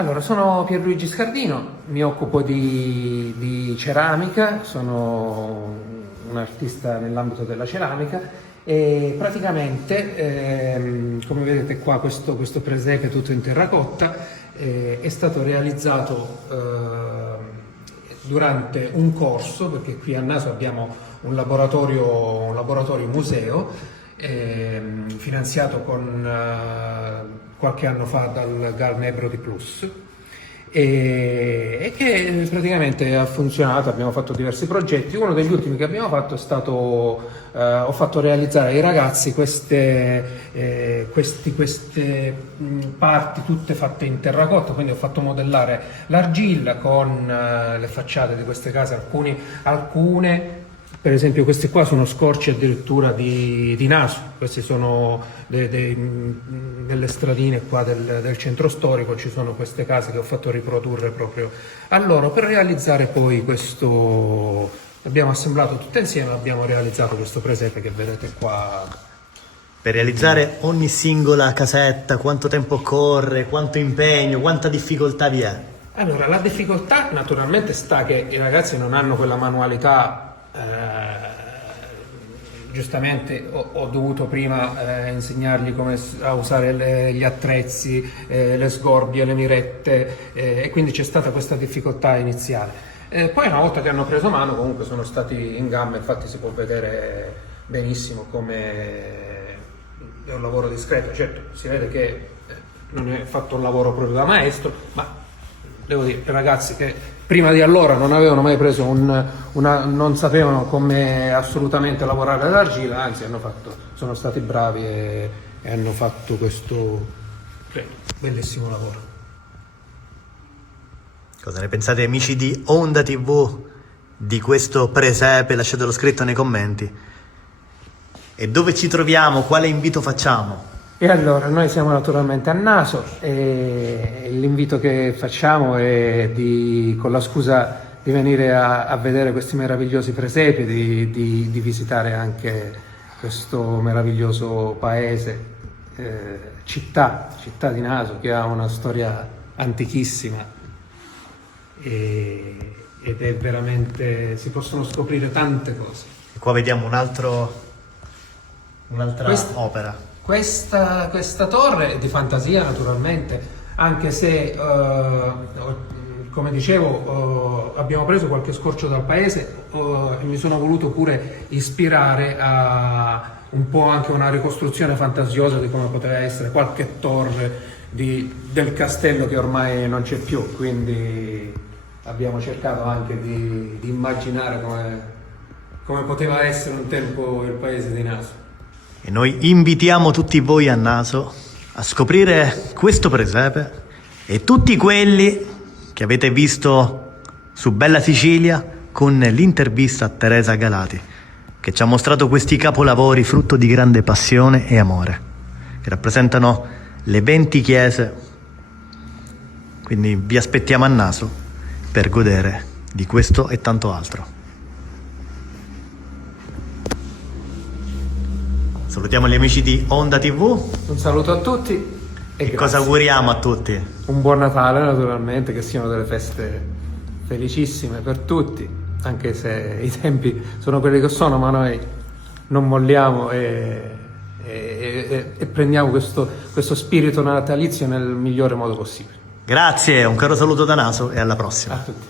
Allora, sono Pierluigi Scardino, mi occupo di ceramica, sono un artista nell'ambito della ceramica e praticamente, come vedete qua, questo presepe tutto in terracotta è stato realizzato durante un corso, perché qui a Naso abbiamo un laboratorio museo finanziato qualche anno fa dal GAL Nebro di Plus e che praticamente ha funzionato. Abbiamo fatto diversi progetti. Uno degli ultimi che abbiamo fatto è stato ho fatto realizzare ai ragazzi queste parti tutte fatte in terracotta, quindi ho fatto modellare l'argilla con le facciate di queste case, alcune per esempio queste qua sono scorci addirittura di Naso, queste sono delle stradine qua del centro storico, ci sono queste case che ho fatto riprodurre proprio a loro per realizzare poi questo, abbiamo assemblato tutte insieme, abbiamo realizzato questo presepe che vedete qua. Per realizzare ogni singola casetta, quanto tempo occorre, quanto impegno, quanta difficoltà vi è? Allora, la difficoltà naturalmente sta che i ragazzi non hanno quella manualità. Giustamente ho dovuto prima insegnargli come a usare gli attrezzi, le sgorbie, le mirette e quindi c'è stata questa difficoltà iniziale. Poi una volta che hanno preso mano comunque sono stati in gamba, infatti si può vedere benissimo come è un lavoro discreto. Certo, si vede che non è fatto un lavoro proprio da maestro, ma devo dire, i ragazzi che prima di allora non avevano mai preso non sapevano come assolutamente lavorare l'argilla, anzi sono stati bravi e hanno fatto questo bellissimo lavoro. Cosa ne pensate, amici di Onda TV, di questo presepe? Lasciatelo scritto nei commenti. E dove ci troviamo? Quale invito facciamo? E allora, noi siamo naturalmente a Naso e l'invito che facciamo è con la scusa di venire a vedere questi meravigliosi presepi, di visitare anche questo meraviglioso paese, città di Naso, che ha una storia antichissima ed è veramente, si possono scoprire tante cose. E qua vediamo un'altra opera. Questa torre è di fantasia naturalmente, anche se come dicevo abbiamo preso qualche scorcio dal paese e mi sono voluto pure ispirare a un po' anche una ricostruzione fantasiosa di come poteva essere qualche torre del castello che ormai non c'è più, quindi abbiamo cercato anche di immaginare come poteva essere un tempo il paese di Naso. E noi invitiamo tutti voi a Naso a scoprire questo presepe e tutti quelli che avete visto su Bella Sicilia con l'intervista a Teresa Galati, che ci ha mostrato questi capolavori frutto di grande passione e amore, che rappresentano le 20 chiese. Quindi vi aspettiamo a Naso per godere di questo e tanto altro. Salutiamo gli amici di Onda TV. Un saluto a tutti e cosa auguriamo a tutti? Un buon Natale naturalmente, che siano delle feste felicissime per tutti, anche se i tempi sono quelli che sono, ma noi non molliamo e prendiamo questo spirito natalizio nel migliore modo possibile. Grazie, un caro saluto da Naso e alla prossima. A tutti.